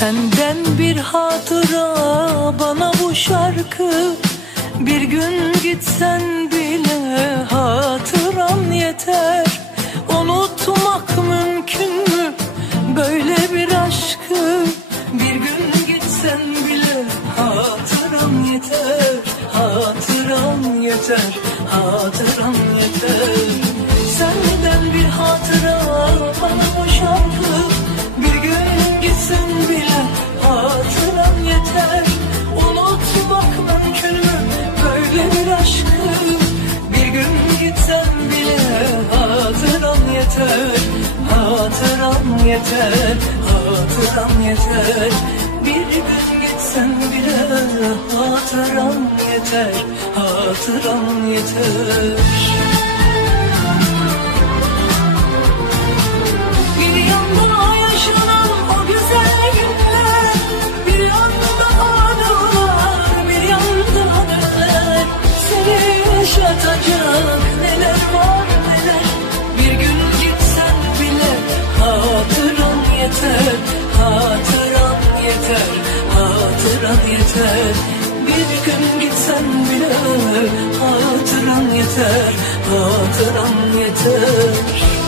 Senden bir hatıra bana bu şarkı. Bir gün gitsen bile hatıran yeter. Unutmak mümkün mü böyle bir aşkı? Bir gün gitsen bile hatıran yeter. Hatıran yeter, hatıran yeter. Senden bir hatıra bana bu şarkı. Bir gün gitsen bile hatıran yeter. Unutmak mümkün mü böyle bir aşkı? Bir gün gitsen bile hatıran yeter. Hatıran yeter, hatıran yeter. Bir gün gitsen bile hatıran yeter. Hatıran yeter. Bir yanda yaşanan o güzel günler, bir yanda anılar, bir yanda neler. Seni yaşatacak neler var neler. Bir gün gitsen bile hatıran yeter. Hatıran yeter, hatıran yeter. Bir gün gitsen bile hatıran yeter. Hatıran yeter.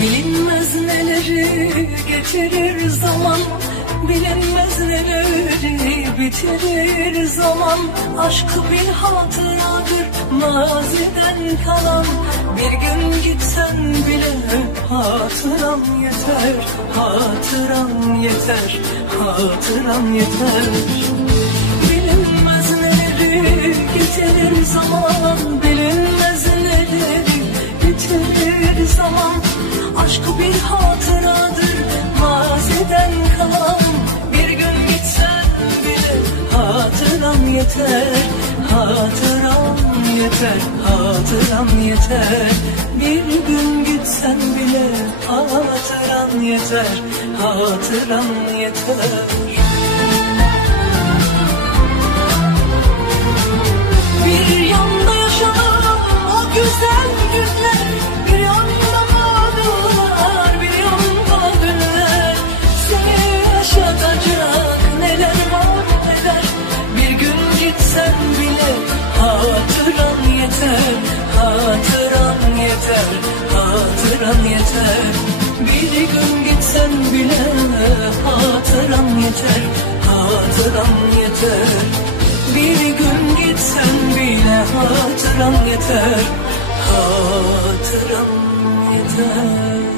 Bilinmez neleri getirir zaman, bilinmez neleri bitirir zaman. Aşk bir hatıradır maziden kalan. Bir gün gitsen bile hatıram yeter. Hatıram yeter, hatıram yeter. Bilinmez neleri getirir zaman, bilinmez neleri bitirir zaman. Aşk bir hatıradır maziden kalan. Bir gün gitsen bile hatıram yeter. Hatıram yeter, hatıram yeter. Bir gün gitsen bile hatıram yeter. Hatıram yeter. Bir yanda yaşanan o güzel günler, bir yanda anılar, bir yanda dünler. Seni yaşatacak neler var neler. Bir gün gitsen bile hatıran yeter. Hatıran yeter, hatıran yeter. Bir gün gitsen bile hatıran yeter. Hatıran yeter. Bir gün gitsen bile hatıram yeter. Hatıram yeter.